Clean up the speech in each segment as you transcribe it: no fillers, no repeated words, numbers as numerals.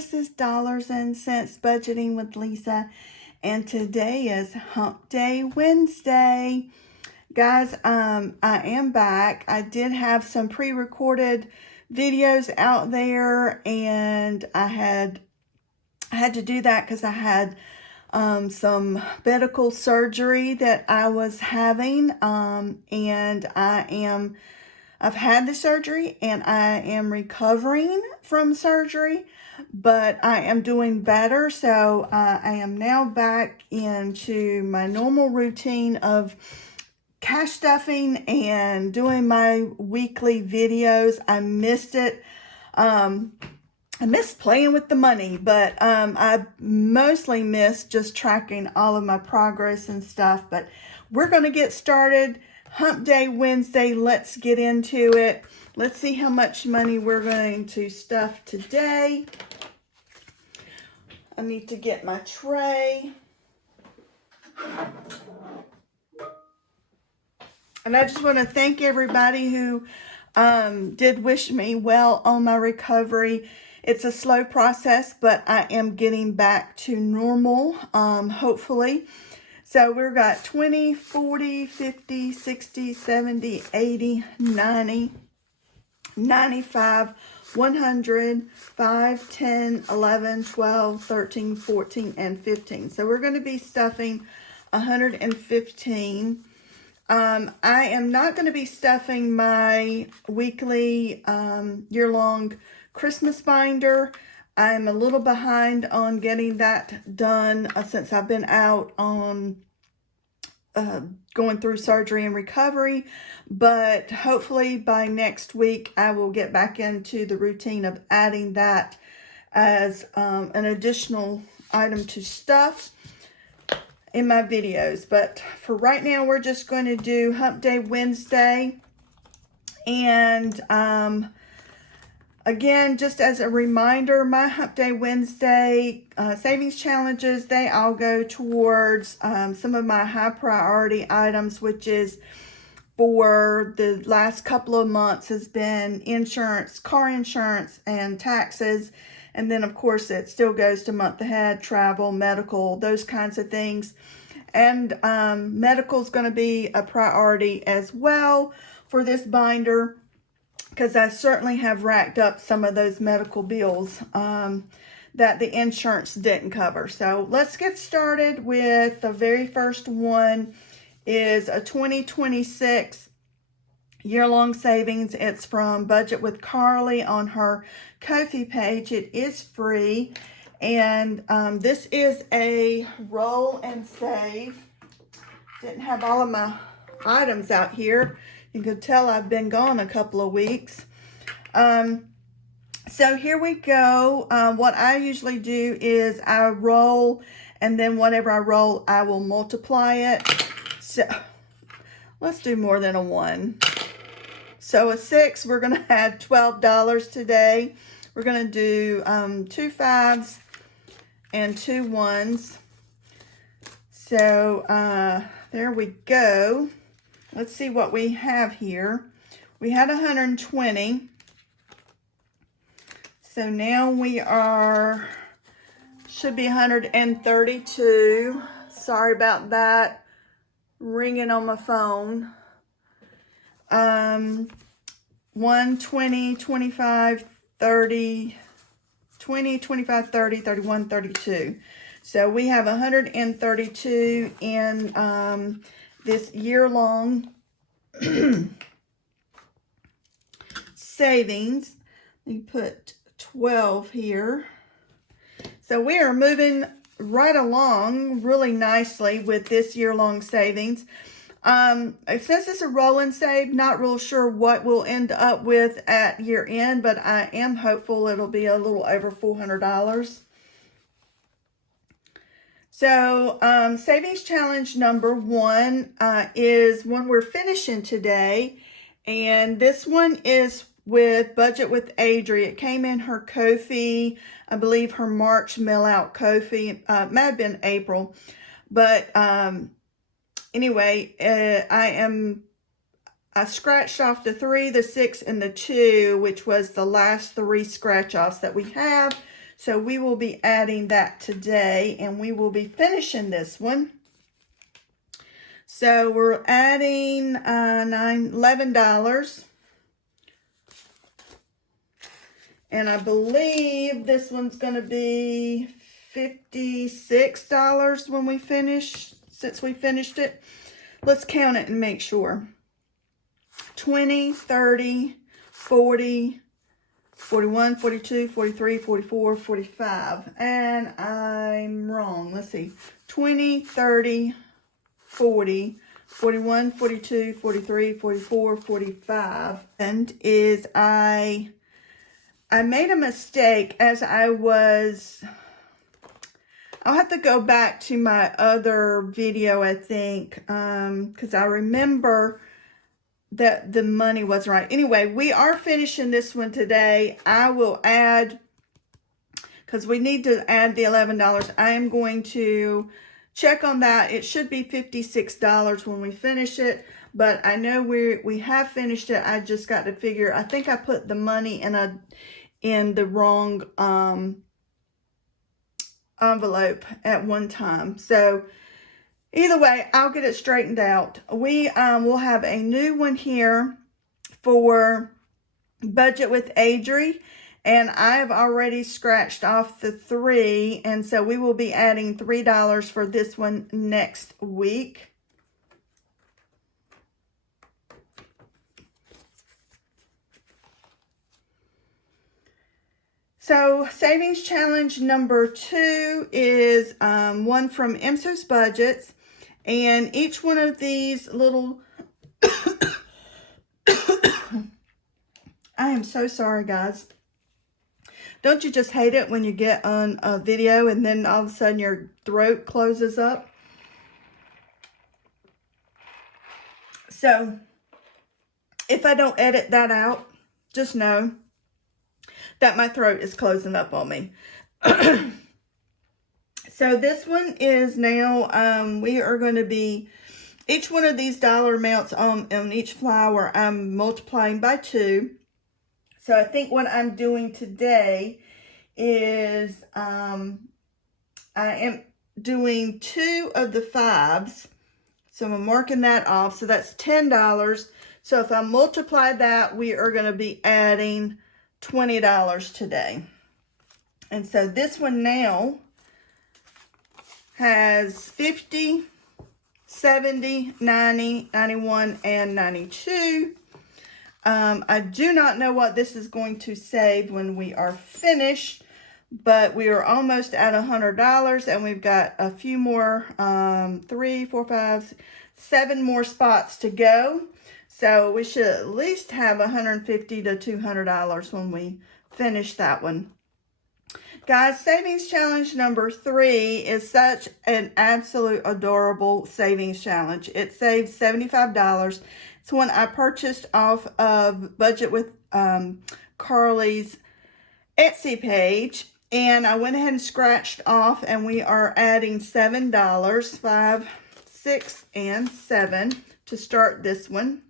this is Dollars and Cents Budgeting with Lisa, and today is Hump Day Wednesday. Guys, I am back. I did have some pre-recorded videos out there, and I had to do that because I had some medical surgery that I was having, and I've had the surgery and I am recovering from surgery, but I am doing better. So I am now back into my normal routine of cash stuffing and doing my weekly videos. I missed it. I missed playing with the money, but I mostly missed just tracking all of my progress and stuff. But we're going to get started. Hump Day Wednesday, let's get into it. Let's see how much money we're going to stuff today. I need to get my tray. And I just want to thank everybody who did wish me well on my recovery. It's a slow process, but I am getting back to normal, hopefully. So we've got 20, 40, 50, 60, 70, 80, 90, 95, 100, 5, 10, 11, 12, 13, 14, and 15. So we're going to be stuffing 115. I am not going to be stuffing my weekly year-long Christmas binder. I'm a little behind on getting that done since I've been out on going through surgery and recovery, but hopefully by next week I will get back into the routine of adding that as an additional item to stuff in my videos. But for right now, we're just going to do Hump Day Wednesday. And again, just as a reminder, my Hump Day Wednesday savings challenges, they all go towards some of my high priority items, which is for the last couple of months has been insurance, car insurance, and taxes. And then, of course, it still goes to month ahead, travel, medical, those kinds of things. And medical is going to be a priority as well for this binder, because I certainly have racked up some of those medical bills that the insurance didn't cover. So let's get started with the very first one. Is a 2026 year-long savings. It's from Budget with Carly on her Ko-fi page. It is free, and this is a roll and save. Didn't have all of my items out here. You can tell I've been gone a couple of weeks. So here we go. What I usually do is I roll, and then whatever I roll, I will multiply it. So let's do more than a 1. So a 6, we're going to add $12 today. We're going to do 2 5s and 2 1s. So there we go. Let's see what we have here. We had 120. So now we should be 132. Sorry about that. Ringing on my phone. 1, 20, 25, 30, 20, 25, 30, 31, 32. So we have 132 in this year-long savings. Let me put 12 here. So we are moving right along really nicely with this year-long savings. It says it's a roll and save. Not real sure what we'll end up with at year end, but I am hopeful it'll be a little over $400. So savings challenge number 1 is one we're finishing today, and this one is with Budget with Adri. It came in her Ko-fi, I believe her March mail out Ko-fi. Might have been April, but anyway, I scratched off the 3, the 6, and the 2, which was the last 3 scratch offs that we have. So we will be adding that today, and we will be finishing this one. So we're adding $11. And I believe this one's going to be $56 when we finish, since we finished it. Let's count it and make sure. 20, 30, 40, 41, 42, 43, 44, 45. And I'm wrong. Let's see. 20, 30, 40, 41, 42, 43, 44, 45. And is I made a mistake as I'll have to go back to my other video, I think, because I remember that the money wasn't right. Anyway, we are finishing this one today. I will add, because we need to add the $11. I am going to check on that. It should be $56 when we finish it, but I know we have finished it. I just got to figure, I think I put the money in the wrong envelope at one time. So either way, I'll get it straightened out. We will have a new one here for Budget with Adri, and I've already scratched off the 3, and so we will be adding $3 for this one next week. So savings challenge number 2 is one from IMSO's Budgets, and each one of these little I am so sorry, guys. Don't you just hate it when you get on a video and then all of a sudden your throat closes up? So if I don't edit that out, just know that my throat is closing up on me. So this one is now, we are going to be, each one of these dollar amounts on each flower, I'm multiplying by 2. So I think what I'm doing today is, I am doing 2 of the 5s. So I'm marking that off. So that's $10. So if I multiply that, we are going to be adding $20 today. And so this one now has 50, 70, 90, 91, and 92. I do not know what this is going to save when we are finished, but we are almost at $100, and we've got a few more, 3, 4, 5, 7 more spots to go. So we should at least have $150 to $200 when we finish that one. Guys, savings challenge number 3 is such an absolute adorable savings challenge. It saves $75. It's one I purchased off of Budget with Carly's Etsy page. And I went ahead and scratched off, and we are adding $7, 5, 6, and 7 to start this one.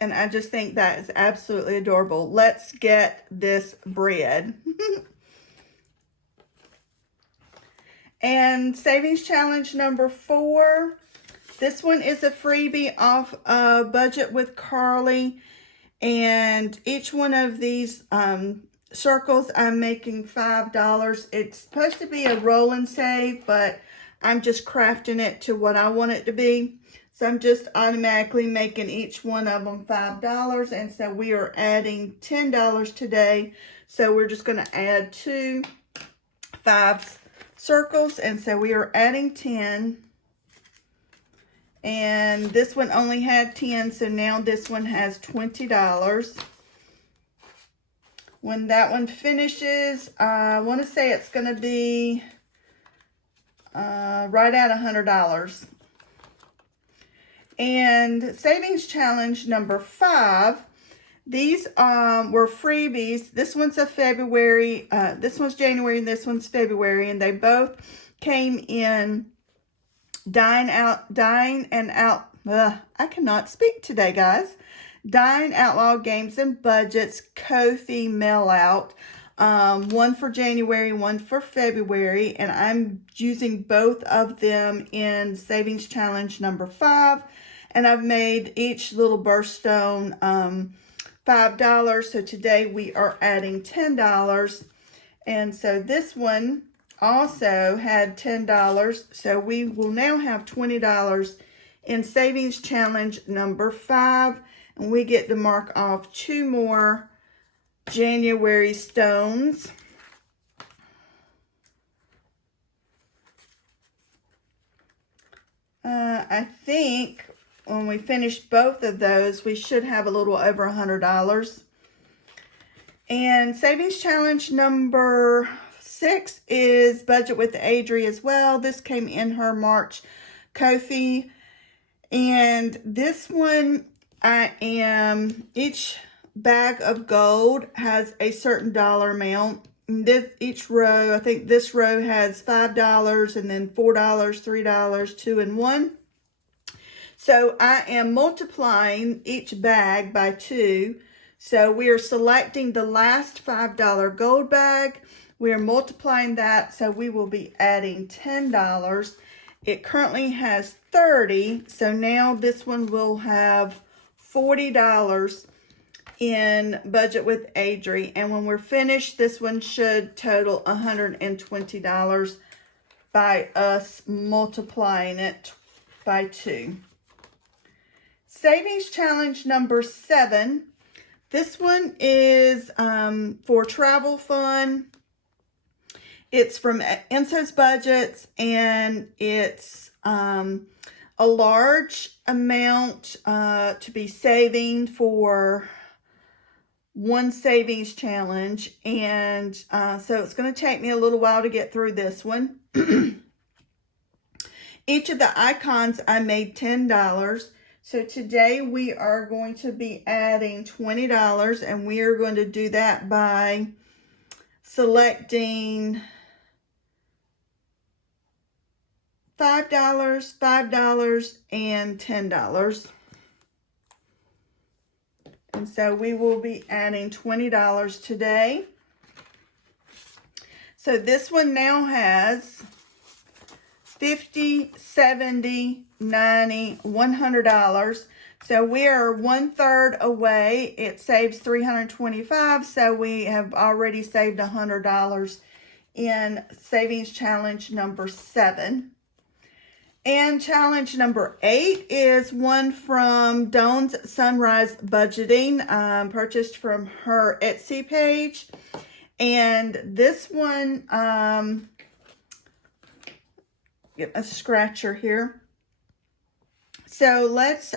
And I just think that is absolutely adorable. Let's get this bread. And savings challenge number 4. This one is a freebie off Budget with Carly. And each one of these circles, I'm making $5. It's supposed to be a roll and save, but I'm just crafting it to what I want it to be. So I'm just automatically making each one of them $5. And so we are adding $10 today. So we're just going to add 2 5 circles. And so we are adding 10. And this one only had 10. So now this one has $20. When that one finishes, I want to say it's going to be right at $100. And savings challenge number 5, these were freebies. This one's a February, this one's January, and this one's February, and they both came in Dine and Out. I cannot speak today, guys. Dine Outlaw Games and Budgets Ko-fi mail out. One for January, one for February, and I'm using both of them in Savings Challenge number 5. And I've made each little birthstone $5. So today we are adding $10. And so this one also had $10. So we will now have $20 in Savings Challenge number 5. And we get to mark off 2 more January stones. I think when we finish both of those, we should have a little over $100. And Savings Challenge number 6 is Budget with Adri as well. This came in her March Ko-fi. And this one, each bag of gold has a certain dollar amount. Each row, I think this row has $5 and then $4, $3, 2, and 1. So I am multiplying each bag by 2. So we are selecting the last $5 gold bag. We are multiplying that, so we will be adding $10. It currently has 30, so now this one will have $40 in Budget with Adri. And when we're finished, this one should total $120 by us multiplying it by 2. Savings Challenge number 7. This one is for travel fun. It's from Enso's Budgets, and it's a large amount to be saving for one savings challenge. And so it's going to take me a little while to get through this one. Each of the icons I made $10. So today we are going to be adding $20, and we are going to do that by selecting $5, $5, and $10. And so we will be adding $20 today. So this one now has $50, $70, $90, $100. So we are 1/3 away. It saves $325. So we have already saved $100 in Savings Challenge number 7. And challenge number 8 is one from Dawn's Sunrise Budgeting, purchased from her Etsy page. And this one, get a scratcher here. So let's,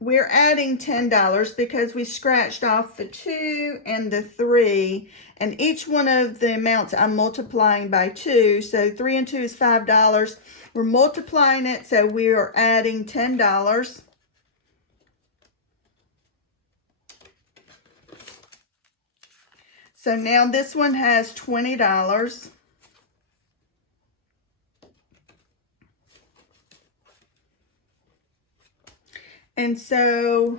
we're adding $10 because we scratched off the 2 and the 3, and each one of the amounts I'm multiplying by 2. So 3 and 2 is $5. We're multiplying it, so we are adding $10. So now this one has $20. And so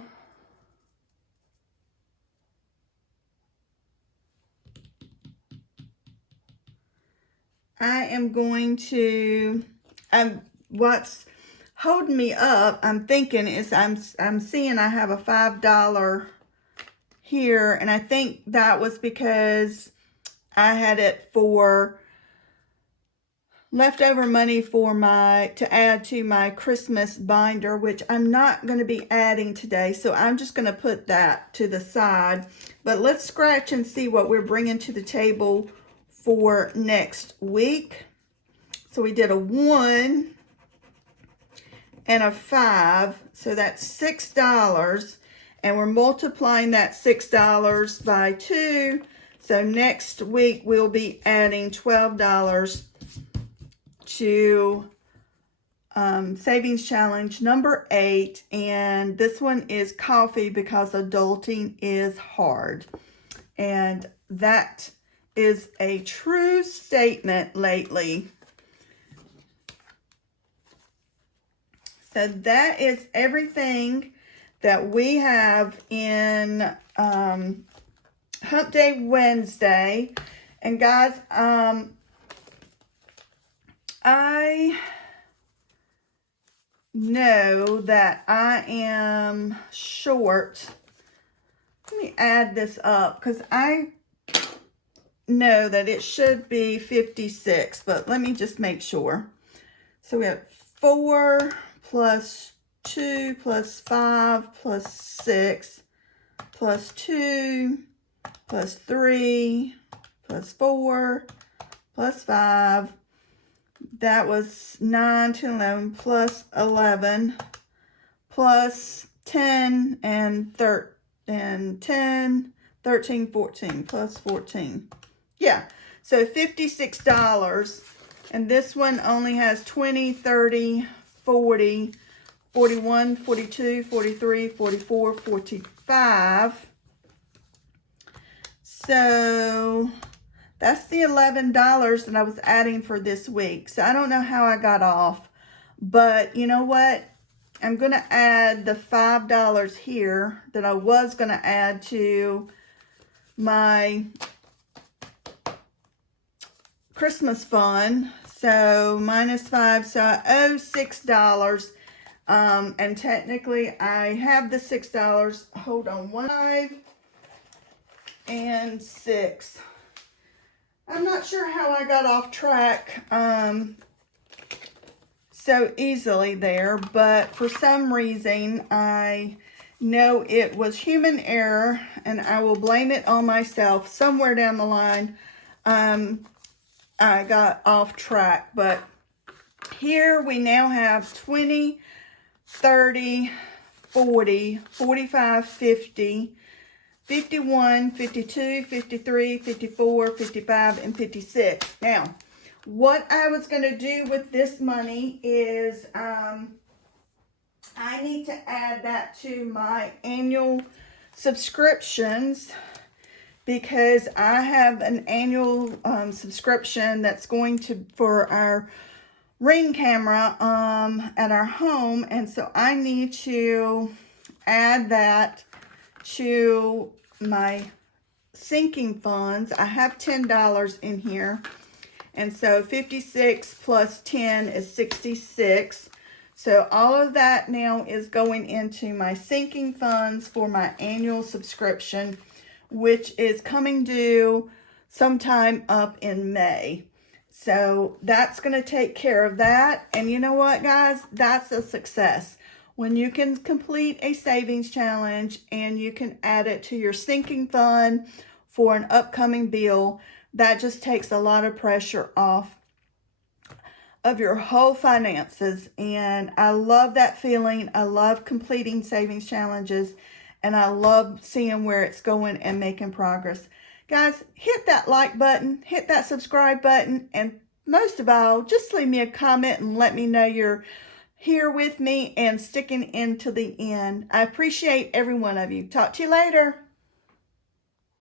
I am going to, what's holding me up, I'm thinking, is I'm seeing I have a $5 here, and I think that was because I had it for leftover money for to add to my Christmas binder, which I'm not going to be adding today, so I'm just going to put that to the side. But let's scratch and see what we're bringing to the table for next week. So we did a 1 and a 5, so that's $6, and we're multiplying that $6 by 2. So next week we'll be adding $12 to Savings Challenge number 8, and this one is coffee because adulting is hard. And that is a true statement lately. So that is everything that we have in Hump Day Wednesday. And guys, I know that I am short. Let me add this up because I know that it should be 56, but let me just make sure. So we have 4 plus 2 plus 5 plus 6 plus 2 plus 3 plus 4 plus 5. That was 9, 10, 11 plus 11 plus 10 and 10, 13, 14 plus 14. Yeah, so $56. And this one only has 20, 30, 40, 41, 42, 43, 44, 45. So that's the $11 that I was adding for this week. So I don't know how I got off, but you know what? I'm going to add the $5 here that I was going to add to my Christmas fund. So minus 5, so I owe $6. And technically I have the $6. Hold on, 5 and 6. I'm not sure how I got off track so easily there, but for some reason I know it was human error, and I will blame it on myself. Somewhere down the line I got off track, but here we now have 20, 30, 40, 45, 50, 51, 52, 53, 54, 55, and 56. Now, what I was going to do with this money is I need to add that to my annual subscriptions, because I have an annual subscription that's going to for our Ring camera at our home, and so I need to add that to my sinking funds. I have $10 in here, and so 56 plus 10 is 66. So all of that now is going into my sinking funds for my annual subscription, which is coming due sometime up in May. So that's going to take care of that. And you know what, guys? That's a success. When you can complete a savings challenge and you can add it to your sinking fund for an upcoming bill, that just takes a lot of pressure off of your whole finances. And I love that feeling. I love completing savings challenges, and I love seeing where it's going and making progress. Guys, hit that like button, hit that subscribe button, and most of all, just leave me a comment and let me know you're here with me and sticking in to the end. I appreciate every one of you. Talk to you later.